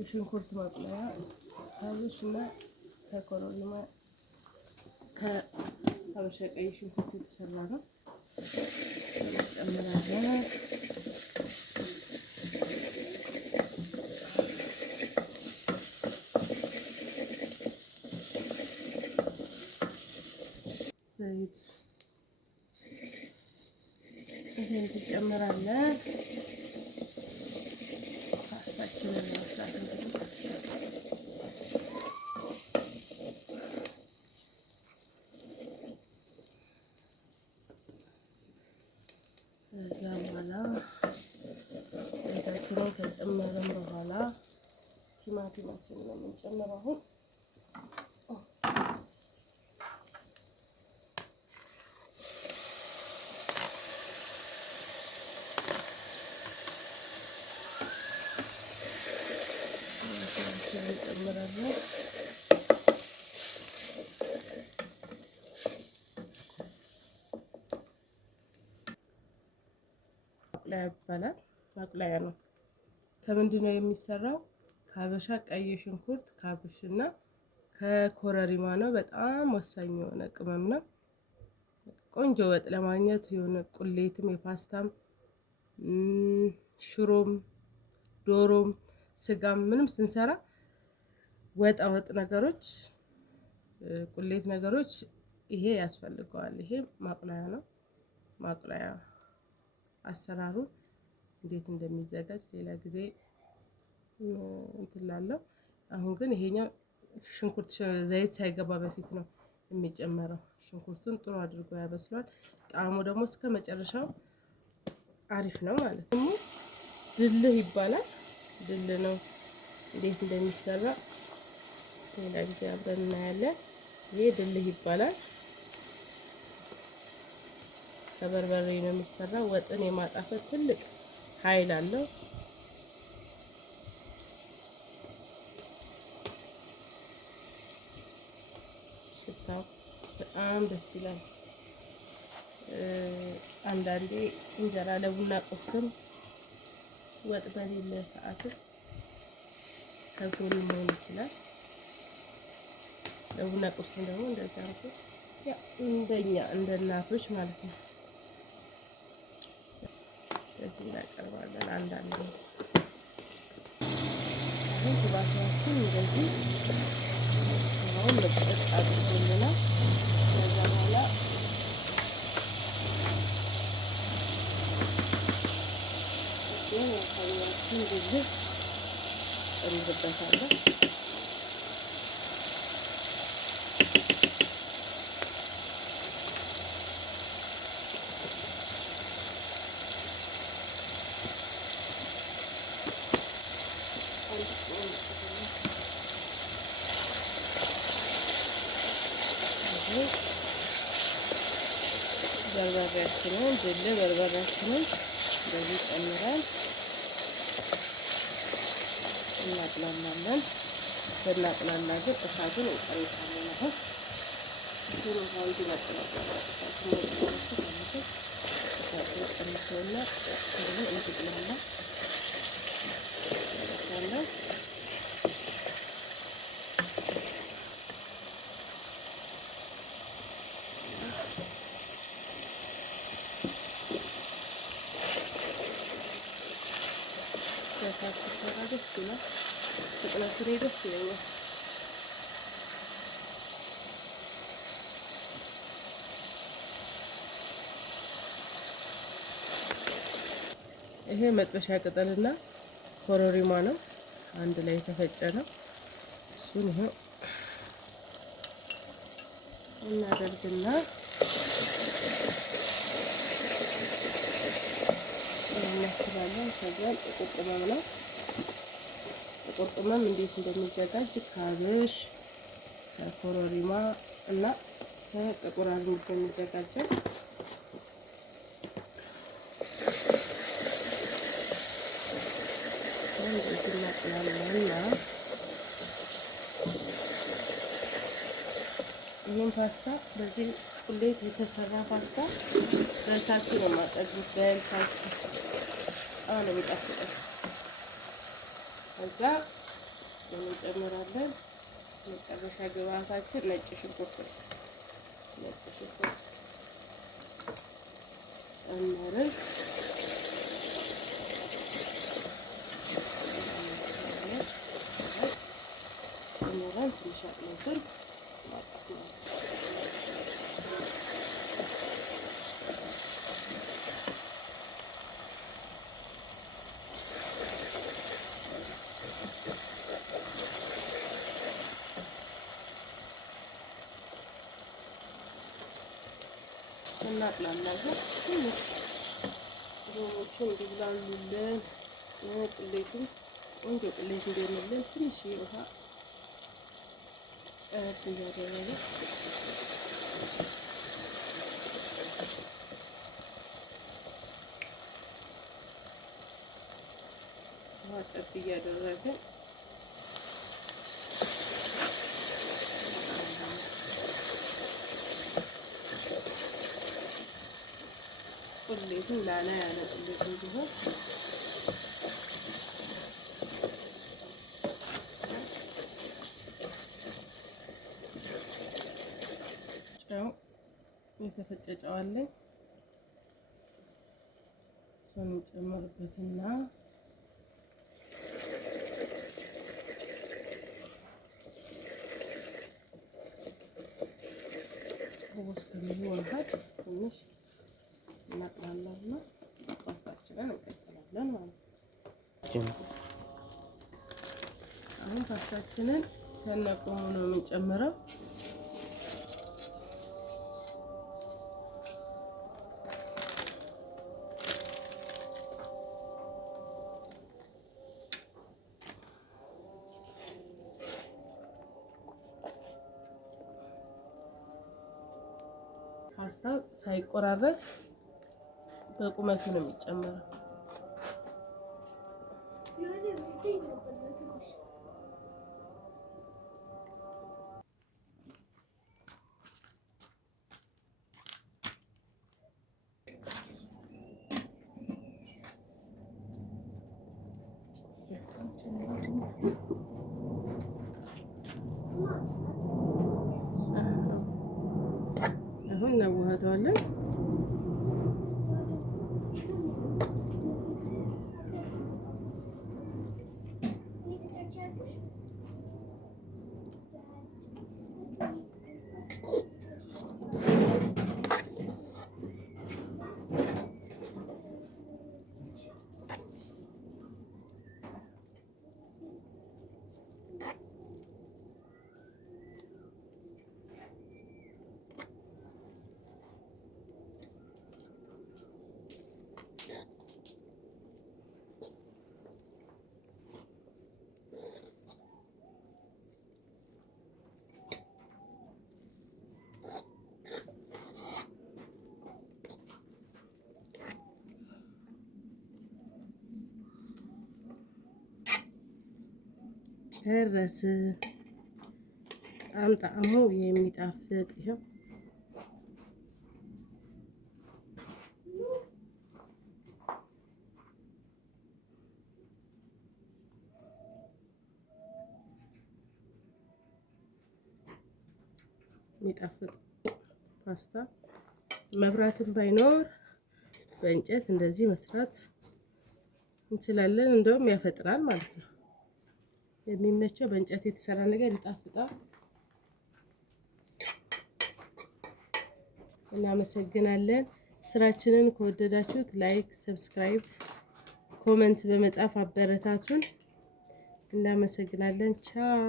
የሽንኩርት ማቅለያ ሀበሽና ከኮረሪማ ከሀበሻ ቀይ ሽንኩርት የተሰራ ነው። እንጨምራለን። ዘይት እንጨምራለን። ፓስታችንን መስራት ከዛ በኋላ ዘይታችንን ከጨመርን በኋላ ቲማቲማችንን ነው የምንጨምረው አሁን ጨምራለሁ። ማቅለያ ይባላል። ማቅለያ ነው። ከምንድን ነው የሚሰራው? ከሀበሻ ቀይ ሽንኩርት ከአብሽና ከኮረሪማ ነው። በጣም ወሳኝ የሆነ ቅመም ነው። ቆንጆ ወጥ ለማግኘት የሆነ ቁሌትም የፓስታም ሽሮም ዶሮም ስጋም ምንም ስንሰራ ወጥ ነገሮች ቁሌት ነገሮች ይሄ ያስፈልገዋል። ይሄ ማቅለያ ነው። ማቅለያ አሰራሩ እንዴት እንደሚዘጋጅ ሌላ ጊዜ እንትን ላለው። አሁን ግን ይሄኛው ሽንኩርት ዘይት ሳይገባ በፊት ነው የሚጨመረው። ሽንኩርቱን ጥሩ አድርጎ ያበስሏል። ጣዕሙ ደግሞ እስከ መጨረሻው አሪፍ ነው ማለት ነው። ድልህ ይባላል። ድልህ ነው። እንዴት እንደሚሰራ ሌላ ጊዜ አብረን እናያለን። ይሄ ድልህ ይባላል። ከበርበሬ ነው የሚሰራው። ወጥን የማጣፈጥ ትልቅ ኃይል አለው። ሽታው በጣም ደስ ይላል። አንዳንዴ እንጀራ ለቡና ቁርስም ወጥ በሌለ ሰዓት ከጎን መሆን ይችላል። ለቡና ቁርስም ደግሞ እንደዛ አርጎ እንደኛ እንደ እናቶች ማለት ነው። እዚህ እናቀርባለን። አንዳንዴ አሁን ግባታችን እንደዚህ አሁን ለጥጥ አድርጎልናል። ከዛ በኋላ ያሳያችን እንደዚህ እንድበታለን። በርበሬያችንን ድል በርበሬያችንን እንደዚህ ጨምረን እናቅላላለን። በናቅላላ ግን እሳቱን እንቀንሳለን። አሁን ሩዛው እንዲመጥነው እሳቱን ቀንሰውና እንዲቅላላ ያለው ደስ ይላል። ፍጥነቱ ደስ ይለኛል። ይሄ መጥበሻ ቅጠልና ኮረሪማ ነው፣ አንድ ላይ የተፈጨ ነው። እሱን ይሄው እናደርግና እናስባለን። ከዛም ጥቁር ቅመም ነው። ጥቁር ቅመም እንዴት እንደሚዘጋጅ ከአብሽ ከኮረሪማ እና ከጥቁር አዝሙድ የሚዘጋጀው እንደዚህ እናቅላለንና ይህን ፓስታ በዚህ ቁሌት የተሰራ ፓስታ በእሳቱ ነው የማጠግቡት። በእሳቱ ነው የሚጣፍጠው። ከዛ እንጨምራለን። መጨረሻ ግብአታችን ነጭ ሽንኩርት ጨመርን። ትንሽ አጥንተን ማጣት ነው። እናጥላላለን። ትንሽ ሮሞቹ እንዲብላሉልን ቅሌቱን ቆንጆ ቅሌት እንዲሆንልን ትንሽ ውሃ እያደረገ ውሃ ጠብ እያደረግን ቅሌቱን ላላ ያለ ቅሌት እንዲሆን ጨው የተፈጨ ጨው አለኝ። እሱን እንጨምርበትና ጨው እስከሚዋሃድ ትንሽ እናጥላላና ፓስታችንን እንቀቅላለን ማለት ነው። አሁን ፓስታችንን ከነቆሙ ነው የምንጨምረው። ፓስታ ሳይቆራረጥ በቁመቱ ነው የሚጨመረው። አሁን እናዋህደዋለን። ደረስን። በጣም ጣዕሙ የሚጣፍጥ ይኸው የሚጣፍጥ ፓስታ መብራትን ባይኖር በእንጨት እንደዚህ መስራት እንችላለን። እንደውም ያፈጥናል ማለት ነው። የሚመቸው በእንጨት የተሰራ ነገር ይጣፍጣል። እናመሰግናለን። ስራችንን ከወደዳችሁት ላይክ፣ ሰብስክራይብ፣ ኮሜንት በመጻፍ አበረታቱን። እናመሰግናለን። ቻው